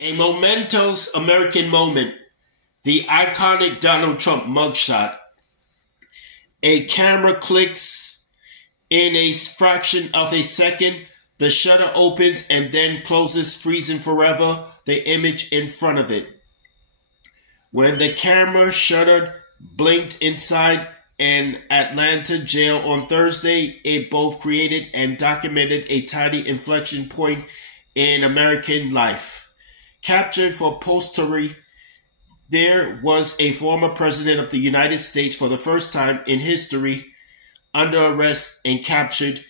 A momentous American moment. The iconic Donald Trump mugshot. A camera clicks in a fraction of a second. The shutter opens and then closes, freezing forever the image in front of it. When the camera shutter blinked inside an Atlanta jail on Thursday, it both created and documented a tiny inflection point in American life. Captured for posterity, there was a former president of the United States for the first time in history under arrest and captured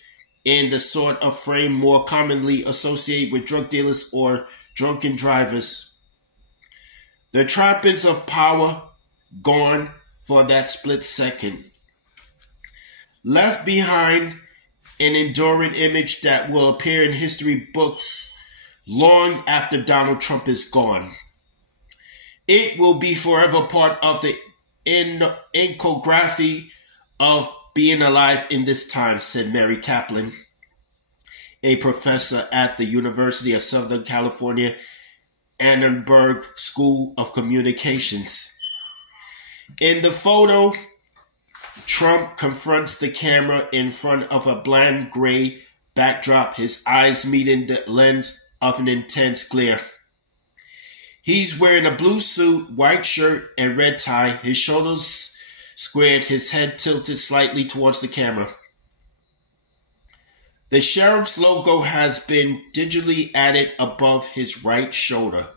in the sort of frame more commonly associated with drug dealers or drunken drivers. The trappings of power gone for that split second. Left behind an enduring image that will appear in history books long after Donald Trump is gone. It will be forever part of the iconography of being alive in this time, said Mary Kaplan, a professor at the University of Southern California, Annenberg School of Communications. In the photo, Trump confronts the camera in front of a bland gray backdrop, his eyes meeting the lens of an intense glare. He's wearing a blue suit, white shirt, and red tie, his shoulders squared, his head tilted slightly towards the camera. The sheriff's logo has been digitally added above his right shoulder.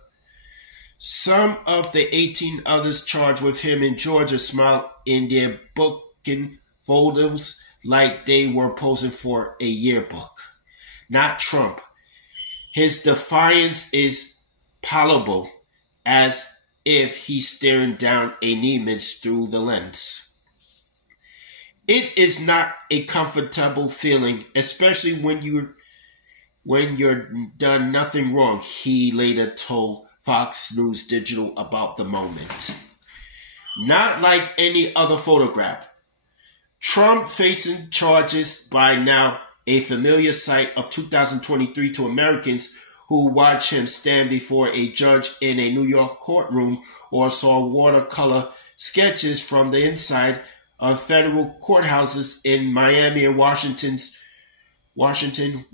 Some of the 18 others charged with him in Georgia smile in their booking photos like they were posing for a yearbook. Not Trump. His defiance is palpable, as if he's staring down an image through the lens. It is not a comfortable feeling, especially when you're done nothing wrong, he later told Fox News Digital about the moment. Not like any other photograph. Trump facing charges by now a familiar sight of 2023 to Americans who watch him stand before a judge in a New York courtroom or saw watercolor sketches from the inside of federal courthouses in Miami and Washington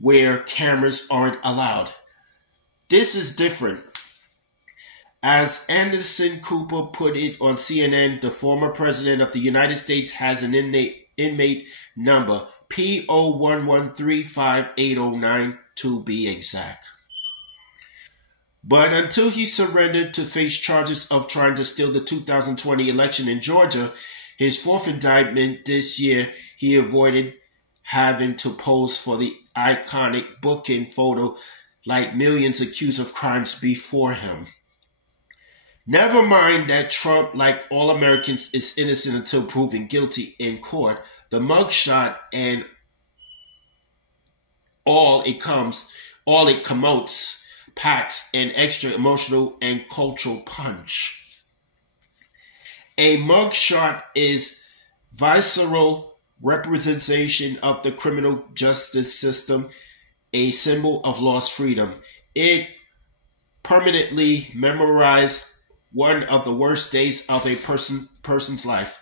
where cameras aren't allowed. This is different. As Anderson Cooper put it on CNN, the former president of the United States has an inmate number, P01135809 to be exact. But until he surrendered to face charges of trying to steal the 2020 election in Georgia, his fourth indictment this year, he avoided having to pose for the iconic booking photo like millions accused of crimes before him. Never mind that Trump, like all Americans, is innocent until proven guilty in court. The mugshot and all it commotes, packs an extra emotional and cultural punch. A mugshot is visceral representation of the criminal justice system, a symbol of lost freedom. It permanently memorizes one of the worst days of a person's life,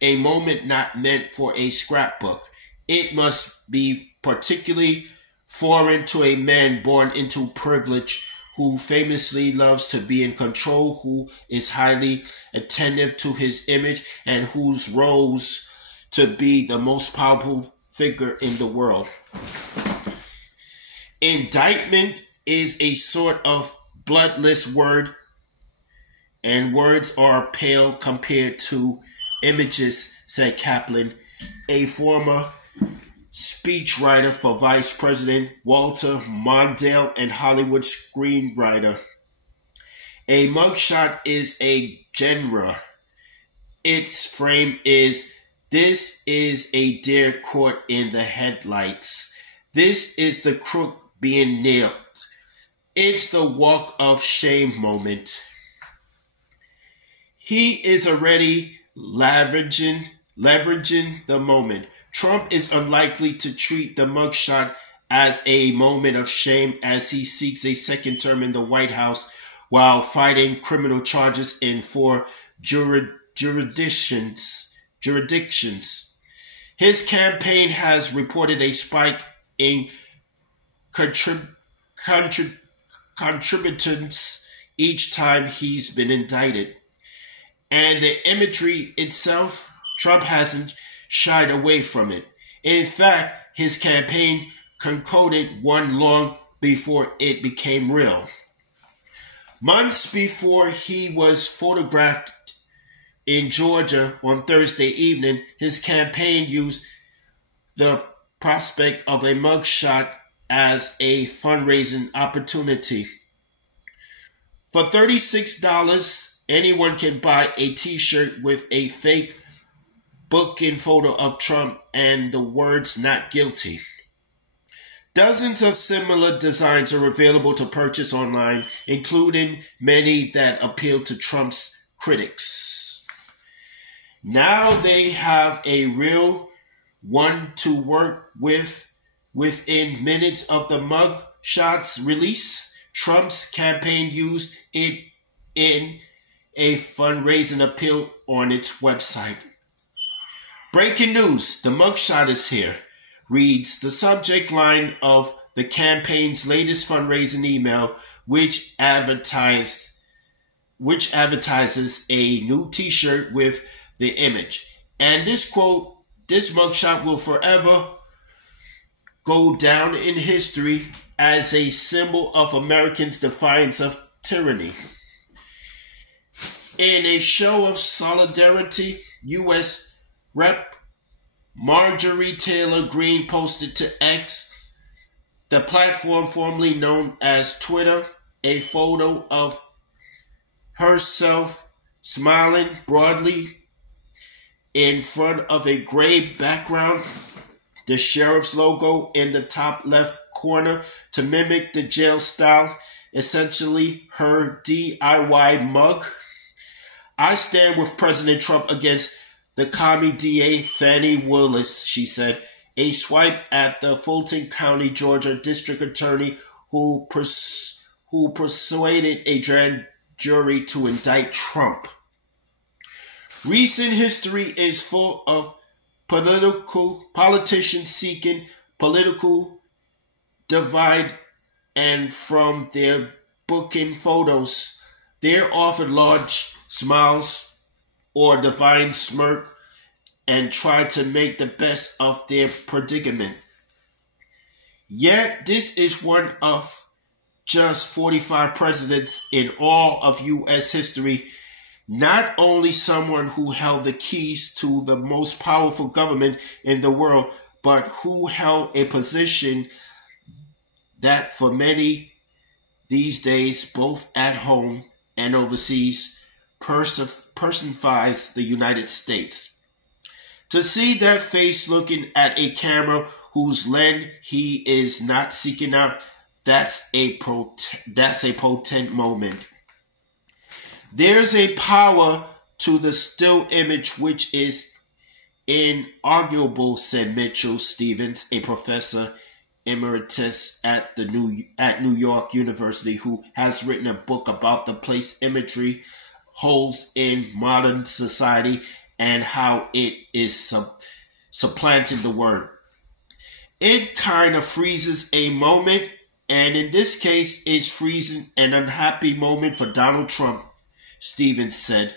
a moment not meant for a scrapbook. It must be particularly foreign to a man born into privilege who famously loves to be in control, who is highly attentive to his image, and whose rose to be the most powerful figure in the world. Indictment is a sort of bloodless word, and words are pale compared to images, said Kaplan, a former speechwriter for Vice President Walter Mondale and Hollywood screenwriter. A mugshot is a genre. Its frame is, this is a deer caught in the headlights. This is the crook being nailed. It's the walk of shame moment. He is already leveraging the moment. Trump is unlikely to treat the mugshot as a moment of shame as he seeks a second term in the White House while fighting criminal charges in 4 jurisdictions. His campaign has reported a spike in contributors each time he's been indicted. And the imagery itself, Trump hasn't shied away from it. In fact, his campaign concocted one long before it became real. Months before he was photographed in Georgia on Thursday evening, his campaign used the prospect of a mugshot as a fundraising opportunity. For $36, anyone can buy a t-shirt with a fake booking photo of Trump and the words "not guilty." Dozens of similar designs are available to purchase online, including many that appeal to Trump's critics. Now they have a real one to work with. Within minutes of the mug shot's release, Trump's campaign used it in a fundraising appeal on its website. Breaking news, the mugshot is here, reads the subject line of the campaign's latest fundraising email, which advertises a new t-shirt with the image. And this quote, "This mugshot will forever go down in history as a symbol of Americans' defiance of tyranny." In a show of solidarity, U.S. Rep. Marjorie Taylor Greene posted to X, the platform formerly known as Twitter, a photo of herself smiling broadly in front of a gray background, the sheriff's logo in the top left corner to mimic the jail style, essentially her DIY mug. "I stand with President Trump against the commie DA Fannie Willis," she said, a swipe at the Fulton County, Georgia district attorney who persuaded a grand jury to indict Trump. Recent history is full of politicians seeking political divide, and from their booking photos, they're often large smiles or divine smirk and try to make the best of their predicament. Yet this is one of just 45 presidents in all of U.S. history, not only someone who held the keys to the most powerful government in the world, but who held a position that for many these days, both at home and overseas, personifies the United States. To see that face looking at a camera whose lens he is not seeking out, that's a potent moment. There's a power to the still image which is inarguable, said Mitchell Stevens, a professor emeritus at New York University, who has written a book about the place imagery holds in modern society and how it is supplanting the word. It kind of freezes a moment, and in this case, it's freezing an unhappy moment for Donald Trump, Stevens said.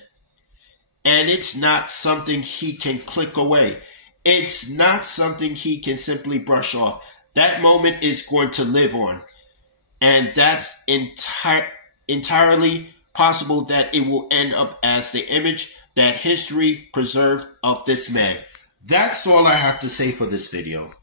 And it's not something he can click away. It's not something he can simply brush off. That moment is going to live on. And that's entirely possible that it will end up as the image that history preserved of this man. That's all I have to say for this video.